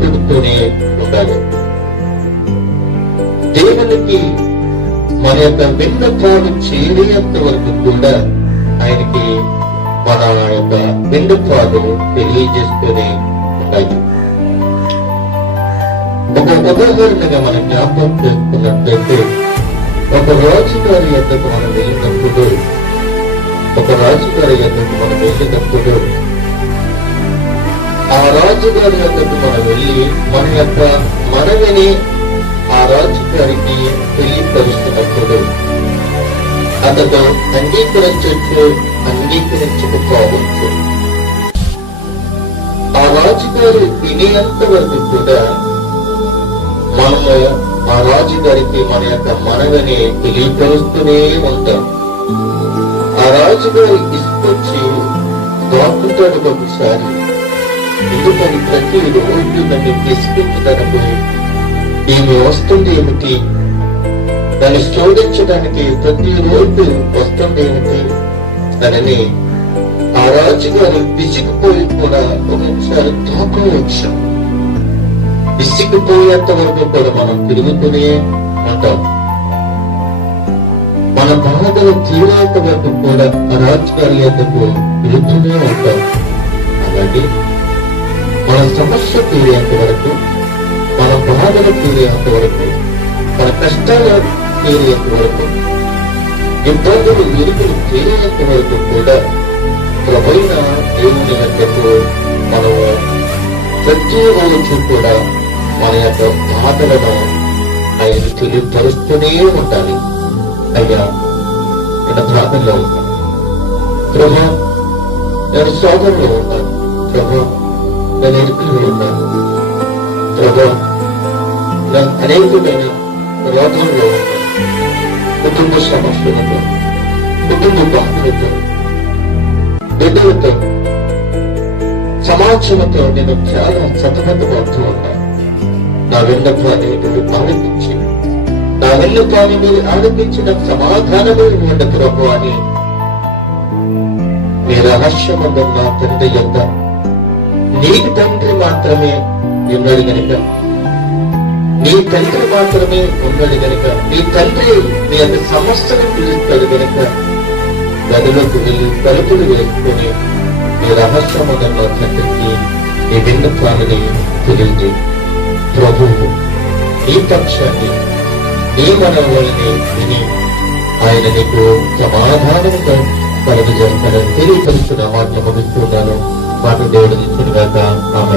పెడుతూనే ఉండాలి. దేవునికి మన యొక్క విన్నపాలు చేరేంత వరకు కూడా ఆయనకి మన యొక్క విన్నపాలు తెలియజేస్తూనే ఉండాలి. ఒక ఉదాహరణగా మనం జ్ఞాపకం చేసుకున్నట్లయితే, ఒక రాజుగారి యొద్దకు మనం వెళ్ళినప్పుడు ఆ రాజుగారి యొద్దకు మనం వెళ్ళి మన యొక్క మనవిని ఆ రాజుగారికి తెలియపరుస్తున్నప్పుడు అతడు అంగీకరించకపోవచ్చు. ఆ రాజుగారు వినేంత వరకు కూడా మనము ఆ రాజుగారికి మన యొక్క మనవిని తెలియపరుస్తూనే ఉంటాం. ఆ రాజుగారి ఇసుకొచ్చి దాక్కుతాడు ఒకసారి. ఎందుకని ప్రతి రోజు నన్ను విసిగించడానికి ఈమె వస్తుంది ఏమిటి, దాన్ని శోధించడానికి ప్రతి రోజు వస్తుంది ఏమిటి అని ఆ రాజుగారు విసిగిపోయి కూడా ఒకసారి దాక్కోవచ్చు. విసిగిపోయేంత వరకు కూడా మనం తిరుగుతూనే ఉంటాం. మన బాధలు తీరేంత వరకు కూడా ఆ రాజుగారి యొద్దకు వెళుతూనే ఉంటాం. అలాగే మన సమస్య తీరేంత వరకు, మన బాధలు తీరేంత వరకు, మన కష్టాలు తీరేంత వరకు, ఇబ్బందులు ఇరుకులు తీరేంత వరకు కూడా ప్రభువైన దేవుని యొద్దకు మనము ప్రతి రోజు కూడా మన యొక్క బాధలను ఆయన తెలియపరుస్తూనే ఉండాలి. అయ్యా, నేను బాధల్లో ఉన్నాను ప్రభు, నేను శోధనలో ఉన్నాను ప్రభు, నేను ఇరుకులో ఉన్నాను ప్రభు, నేను అనేకమైన రోగంలో ఉన్నాను, కుటుంబ సమస్యలతో, కుటుంబ బాధలతో, బిడ్డలతో, సమాజంతో నేను చాలా సతమతమవుతూ ఉన్నాను. నా విన్నపాన్ని మీరు ఆలపించి, నా విన్నపాన్ని మీరు ఆలపించిన సమాధానమే ఇవ్వండి ప్రభు అని మీ రహస్యమందు నా తండ్రి యొక్క నీకు తండ్రి మాత్రమే ఉన్నాడు గనుక, నీ తండ్రి మాత్రమే ఉన్నాడు గనుక, నీ తండ్రి మీ యొక్క సమస్యను పిలుస్తాడు గనుక గదిలోకి వెళ్ళి తలుపులు వేసుకొని మీ రహస్యమందు నా తండ్రికి మీ విన్నపాన్ని తెలియజేయండి. ప్రభువు నీ పక్షాన్ని, నీ మనవులని విని ఆయన నీకు సమాధానంగా కలుగజేస్తాడని తెలియపరుస్తున్న మాటలు ముగిస్తున్నాను. మాట దేవుడు ఇచ్చిన గాక. ఆమేన్.